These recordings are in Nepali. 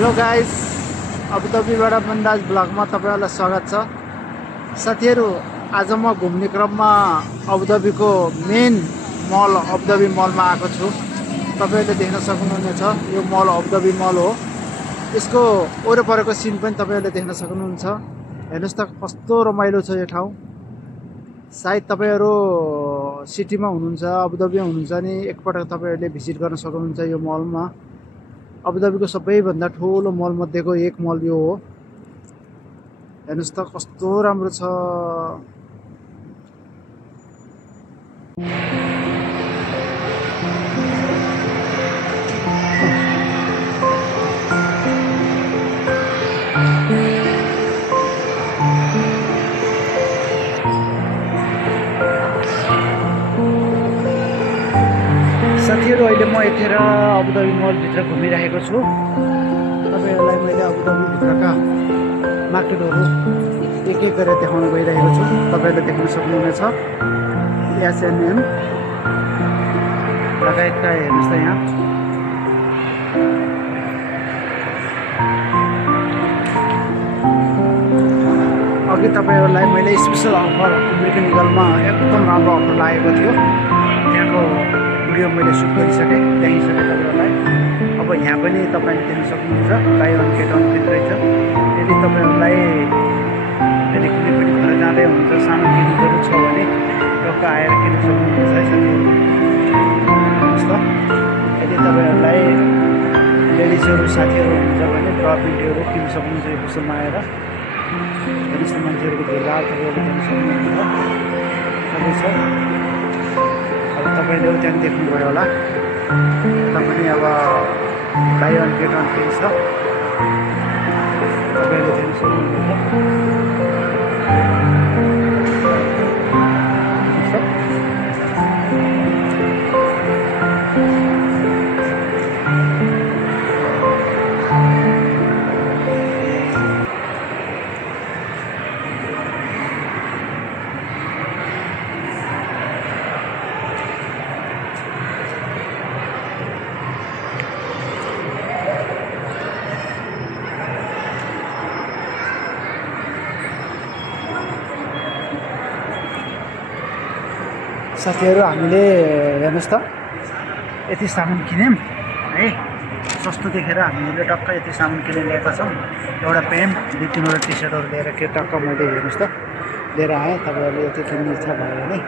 हेलो गाइस, अबुधाबीबाट मन्दाज ब्लगमा तपाईहरुलाई स्वागत छ। साथीहरु, आज म घुम्ने क्रममा अबुधाबीको मेन मल अबुधाबी मलमा आएको छु। तपाईहरुले देख्न सक्नुहुनेछ, यो मल अबुधाबी मल हो। यसको वरपरको सिन पनि तपाईहरुले देख्न सक्नुहुन्छ। हेर्नुस् त कस्तो रमाइलो छ यो ठाउँ। सायद तपाईहरु सिटीमा हुनुहुन्छ, अबुधाबीमा हुनुहुन्छ नि एकपटक तपाईहरुले भिजिट गर्न सक्नुहुन्छ यो मलमा। अबुधाबीको सबैभन्दा ठुलो मल मध्येको एक मल यो हो। हेर्नुस् त कस्तो राम्रो छ। साथीहरु, अहिले म यतिखेर अबुधाबी मल भित्र घुमिरहेको छु। तपाईहरुलाई मैले अबुधाबी भित्रका मार्केटहरु एक एक गरेर देखाउन गइरहेको छु। तपाईहरुले देख्न सक्नुहुनेछ एसएनएम लगायतका। हेर्नुस् त यहाँ अघि तपाईहरुलाई मैले स्पेशल अफर अमेरिकन इगलमा एकदम राम्रो अफर लागेको थियो। त्यहाँको भिडियो मैले सुट गरिसकेँ, देखाइसकेँ तपाईहरुलाई। अब यहाँ पनि तपाईले देख्न सक्नुहुन्छ buy one get one free रहेछ। यदि तपाईहरुलाई यदि कुनै पनि घर जाँदै हुनुहुन्छ, सानो किन्नुहरू छ भने टक्क आएर किन्न सक्नुहुन्छ है साथीहरु। हेर्नुस् त, यदि तपाईहरुलाई लेडिजहरु साथीहरु हुनुहुन्छ भने ब्रा पेन्टीहरु किन्न सक्नुहुन्छ यो पसलमा आएर। हेर्नुस् त मान्छेहरुको भिडभाड तपाईहरुले देख्न सक्नुहुन्छ। सबै छ। अब तपाईले त्यहाँ देख्नुभयो होला, यता पनि अब buy one get one free छ। तपाईले देख्न सक्नुहुन्छ। साथीहरु, हामीले हेर्नुस् त यति सामान किन्यौँ है। सस्तो देखेर हामीले टक्क यति सामान किनेर ल्याएका छौँ। एउटा पेन्ट, दुई तीनवटा टी सर्टहरू लिएर के टक्क मैले हेर्नुस् त लिएर आएँ। तपाईहरुले यति किन्ने इच्छा भयो भने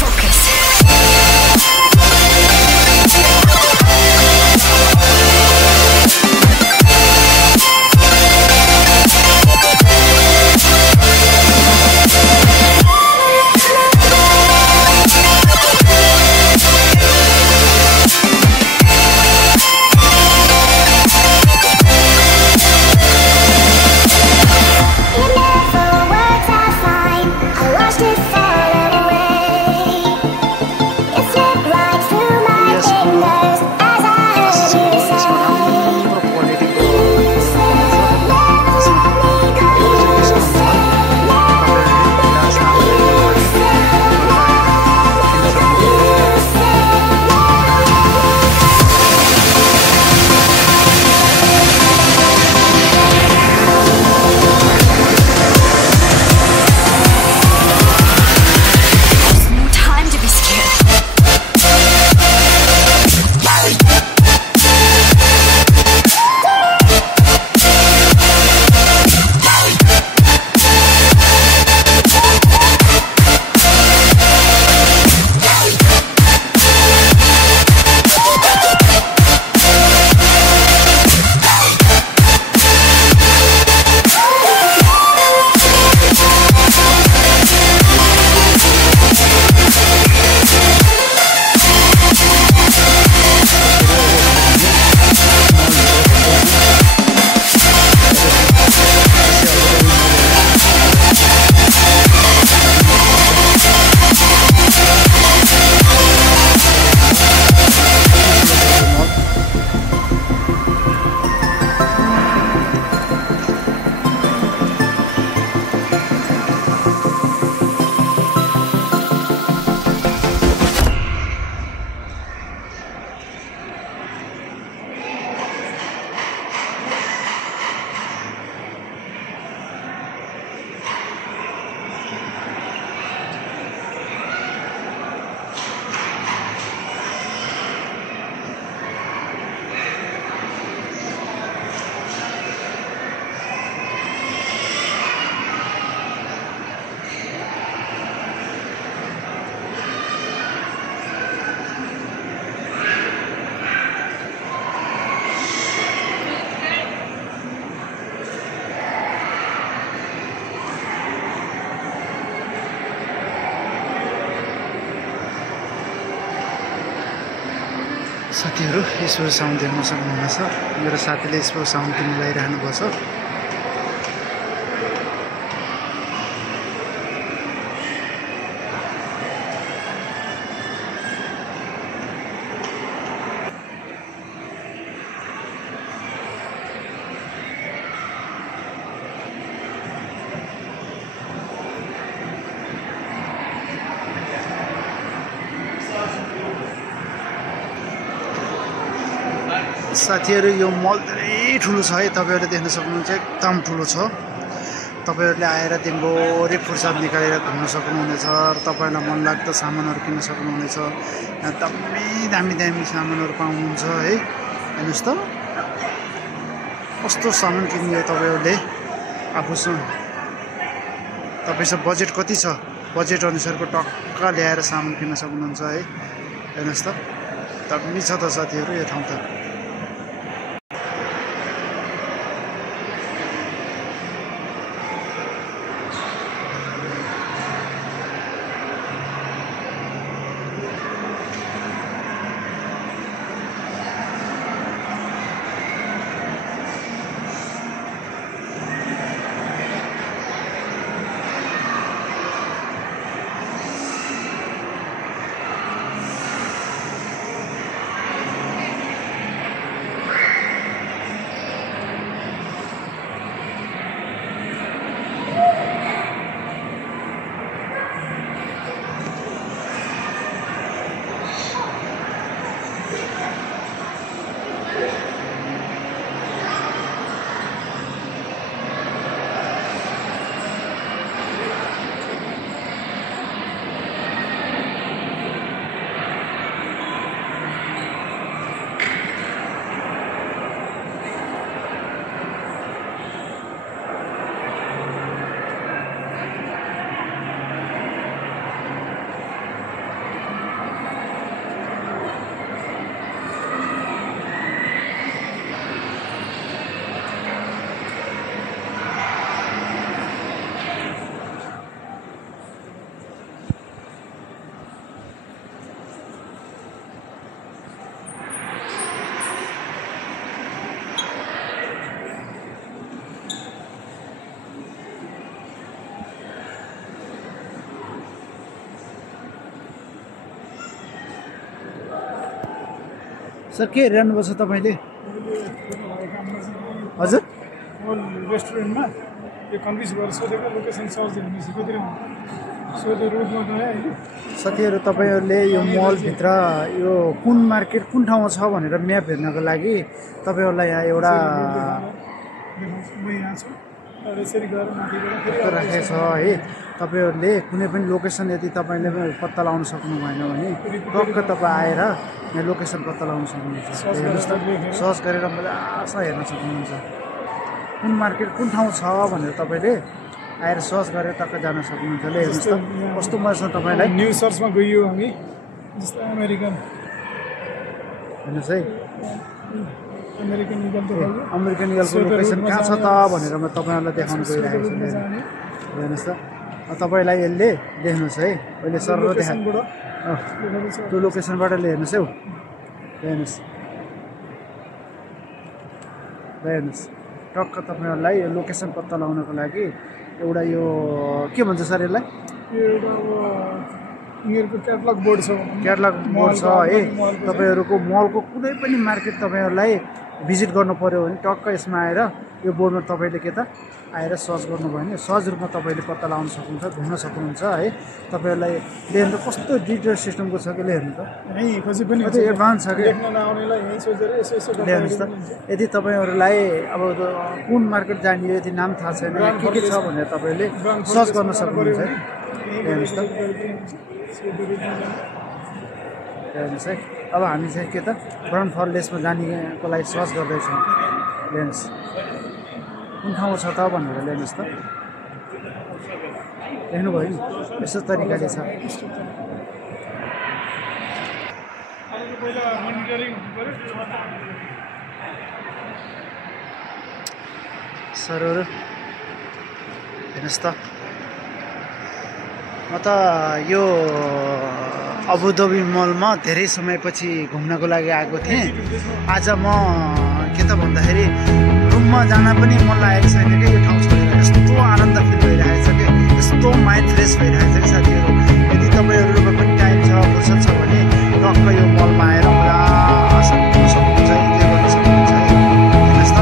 Focus. साथीहरू स्पोर्ट साउन्ड देख्न सक्नुहुनेछ मेरो साथीले स्पोर्ट साउन्ड किन्न लगाइरहनु भएको छ साथीहरू यो मल धेरै ठुलो छ है तपाईहरुले देख्न सक्नुहुन्छ एकदम ठुलो छ तपाईहरुले आएर दिनभरि फुर्सद निकालेर घुम्न सक्नुहुनेछ र तपाईलाई मन लाग्दो सामानहरु किन्न सक्नुहुनेछ यहाँ दामी दामी सामानहरु पाउनुहुन्छ है हेर्नुस् त कस्तो सामान किन्ने तपाईहरुले आफूसँग तपाईसँग बजेट कति छ बजेट अनुसारको टक्क ल्याएर सामान किन्न सक्नुहुन्छ है हेर्नुस् त दामी छ त साथीहरु यो ठाउँ त सर के हेरिरहनु भएको छ तपाईले हजुर रेस्टुरेन्टमा यो कन्भिन्स गरेर सोधेको लोकेसन सर्च गर्ने सिकाइदिनु सोधेर रोडमा गए अहिले साथीहरु तपाईहरुले यो मल भित्र यो कुन मार्केट कुन ठाउँमा छ भनेर म्याप हेर्नको लागि तपाईहरुलाई यहाँ एउटा म यहाँ छु र यसरी गएर माथिबाट फेरि राखेको छ है तपाईहरुले कुनै पनि लोकेसन यदि तपाईले पत्ता लगाउन सक्नु भएन भने टक्क तपाई आएर यहाँ लोकेसन पत्ता लगाउन सक्नुहुन्छ हेर्नुस् त सर्च गरेर मजासँग हेर्न सक्नुहुन्छ कुन मार्केट कुन ठाउँ छ भनेर तपाईले आएर सर्च गरेर टक्क जान सक्नुहुन्छ ले हेर्नुस् त कस्तो मजा छ तपाईलाई न्यू सर्चमा गइयो हामी जस्तो अमेरिकन हेर्नुस् है अमेरिकन इगल देखायो अमेरिकन इगलको लोकेसन कहाँ छ त भनेर म तपाईहरुलाई देखाउन गइरहेको छु हेर्नुस् त तपाईलाई यसले देख्नुस् है अहिले सर्भर देखा त्यो लोकेसनबाट हेर्नुस् है हेर्नुस् हेर्नुस् टक्क तपाईहरुलाई यो लोकेसन पत्ता लगाउनको लागि एउटा यो के भन्छ सर यसलाई एउटा यिनीहरुको क्याटलग बोर्ड छ है तपाईहरुको मलको कुनै पनि मार्केट तपाईहरुलाई भिजिट गर्नु पर्यो भने टक्क यसमा आएर यो बोर्डमा तपाईले के त आएर सर्च गर्नुभयो भने सहज रूपमा तपाईले पत्ता लगाउन सक्नुहुन्छ घुम्न सक्नुहुन्छ है तपाईहरुलाई हेर्नु कस्तो डिटेल सिस्टमको छ के हेर्नु त यही खोजी पनि एडभान्स छ के देख्न नआउनेलाई यही सोचेर यसो हेर्नुस् त यदि तपाईहरुलाई अब कुन मार्केट जाने यदि नाम थाहा छैन के छ भनेर तपाईले सर्च गर्न सक्नुहुन्छ हेर्नुस् त हेर्नुस् है अब हामी चाहिँ के त ब्राउन फरेस्टमा जानेको लागि सर्च गर्दैछौँ हेर्नुस् कुन ठाउँ छ त भनेर हेर्नुस् त देख्नुभयो नि यस्तो तरिकाले छ सरहरू हेर्नुहोस् त म त यो अबुधाबी मलमा धेरै समयपछि घुम्नको लागि आएको थिएँ। आज म के त भन्दाखेरि रुममा जान पनि मन लागेको छैन कि यो ठाउँ छोडेर। यस्तो आनन्द फिल भइरहेको छ कि यस्तो माइन्ड फ्रेस भइरहेको छ कि साथीहरू। यदि तपाईँहरूमा पनि टाइम छ फुर्सद छ भने टक्क यो मलमा आएर मजासँग घुम्न सक्नुहुन्छ, इन्जोय गर्न सक्नुहुन्छ है। हेर्नुहोस् त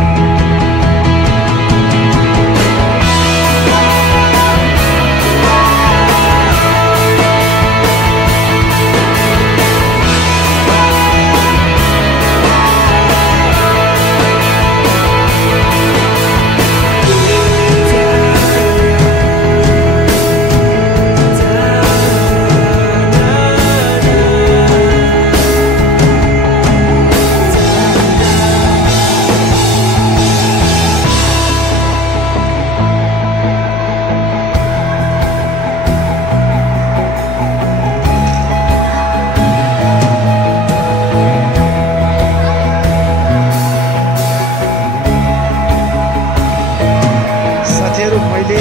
मैले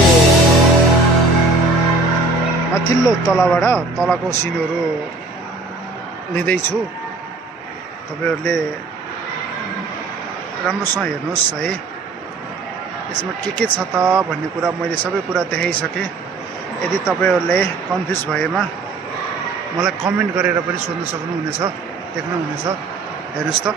माथिल्लो तलाबाट तलको सिनहरू लिँदैछु। तपाईँहरूले राम्रोसँग हेर्नुहोस् है। यसमा के छ त भन्ने कुरा मैले सबै कुरा देखाइसकेँ। यदि तपाईँहरूले कन्फ्युज भएमा मलाई कमेन्ट गरेर पनि सोध्न सक्नुहुनेछ, देख्नुहुनेछ। हेर्नुहोस् त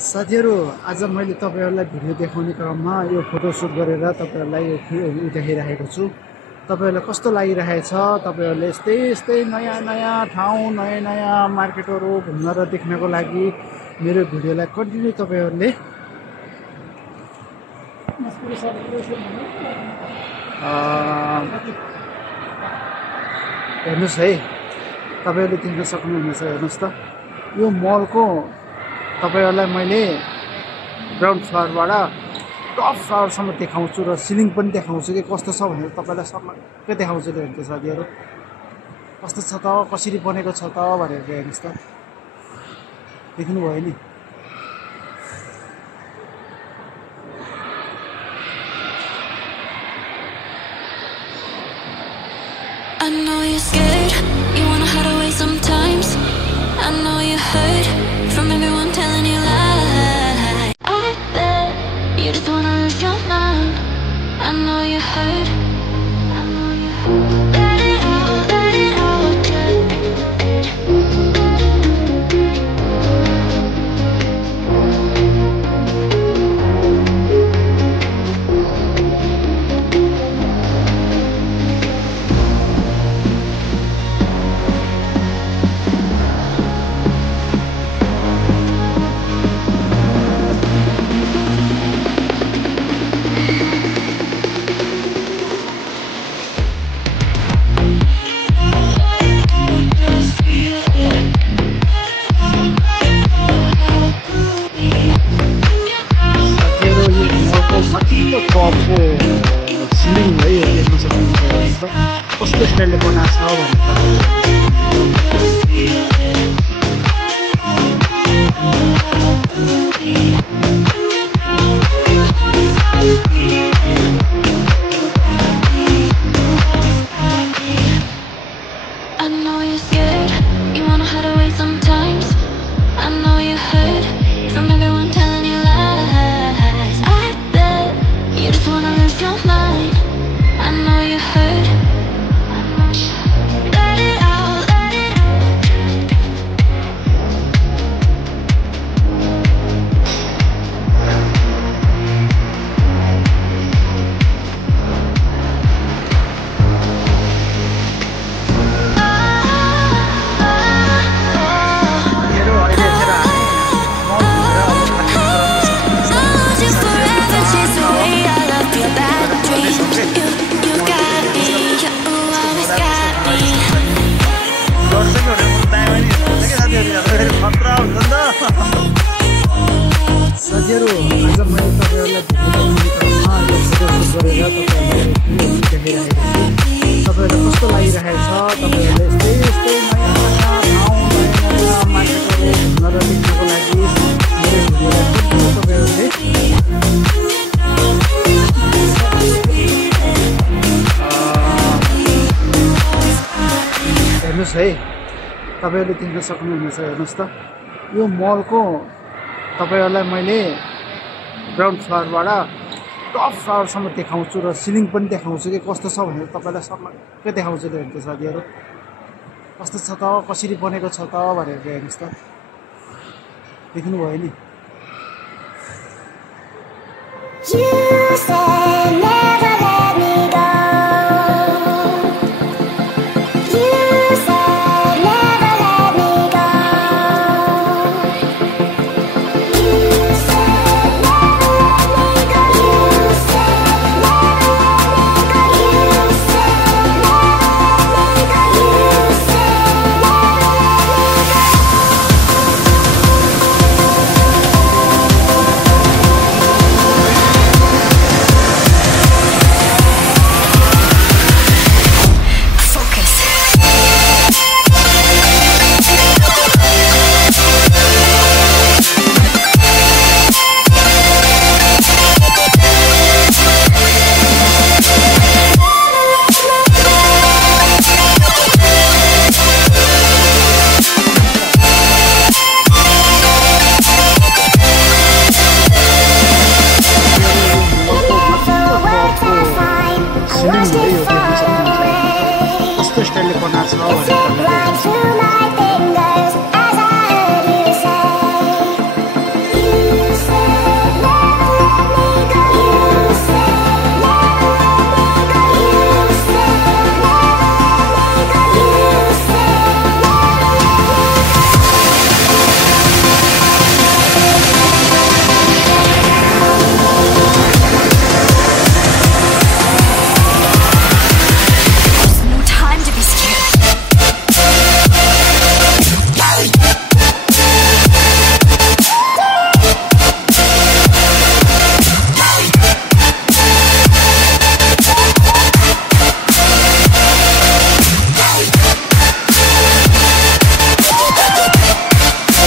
साथीहरू, आज मैले तपाईँहरूलाई भिडियो देखाउने क्रममा यो फोटोसुट गरेर तपाईँहरूलाई यो देखाइरहेको छु। तपाईँहरूलाई कस्तो लागिरहेछ? तपाईँहरूले यस्तै नयाँ नयाँ ठाउँ, नयाँ नयाँ मार्केटहरू घुम्न र देख्नको लागि मेरो भिडियोलाई कन्टिन्यू तपाईँहरूले हेर्नुहोस् है। तपाईँहरूले देख्न सक्नुहुनेछ। हेर्नुहोस् त यो मलको तपाईँहरूलाई मैले ग्राउन्ड फ्लोरबाट टप फ्लोरसम्म देखाउँछु र सिलिङ पनि देखाउँछु कि कस्तो छ भनेर तपाईँलाई सबैकै देखाउँछु। हेर्नु साथीहरू कस्तो छ त, कसरी बनेको छ त भनेर हेर्नुहोस् त। देख्नुभयो नि। I know you're scared, you wanna hide away sometimes. I know you hurt from everyone telling you lies. I bet you just wanna lose your mind. I know you hurt, I know you hurt. Let it out, ceiling है देख्न सक्नुहुन्छ। कस्तो स्टाइलले बनाएको छ I know you're scared, you wanna hide away sometimes. I know you hurt from everyone telling you lies. I bet you just wanna lose your mind. I know you hurt. Let it out, let it out. साथीहरू, आज मैले तपाईँहरूलाई तपाईँहरूलाई कस्तो लागिरहेछ? तपाईँहरूले यस्तै नयाँ नयाँ ठाउँ, नयाँ नयाँ मार्केटहरू घुम्न र देख्नको लागि मेरो भिडियोलाई तपाईँहरूले हेर्नुहोस् है, तपाईँहरूले देख्न सक्नुहुनेछ। हेर्नुहोस् त, यो मलको तपाईँहरूलाई मैले ग्राउन्ड फ्लोरबाट टप फ्लोरसम्म देखाउँछु र सिलिङ पनि देखाउँछु कि कस्तो छ भनेर तपाईँलाई सबैकै देखाउँछु। हेर्नु साथीहरू, कस्तो छ त, कसरी बनेको छ त भनेर हेर्नुहोस् त, देख्नुभयो नि। You said never let me go. You said never let me go. You said never let me go. You said never let me go. You said never let me go. You said कस्तो स्टाइलले बनाएको छ भनेर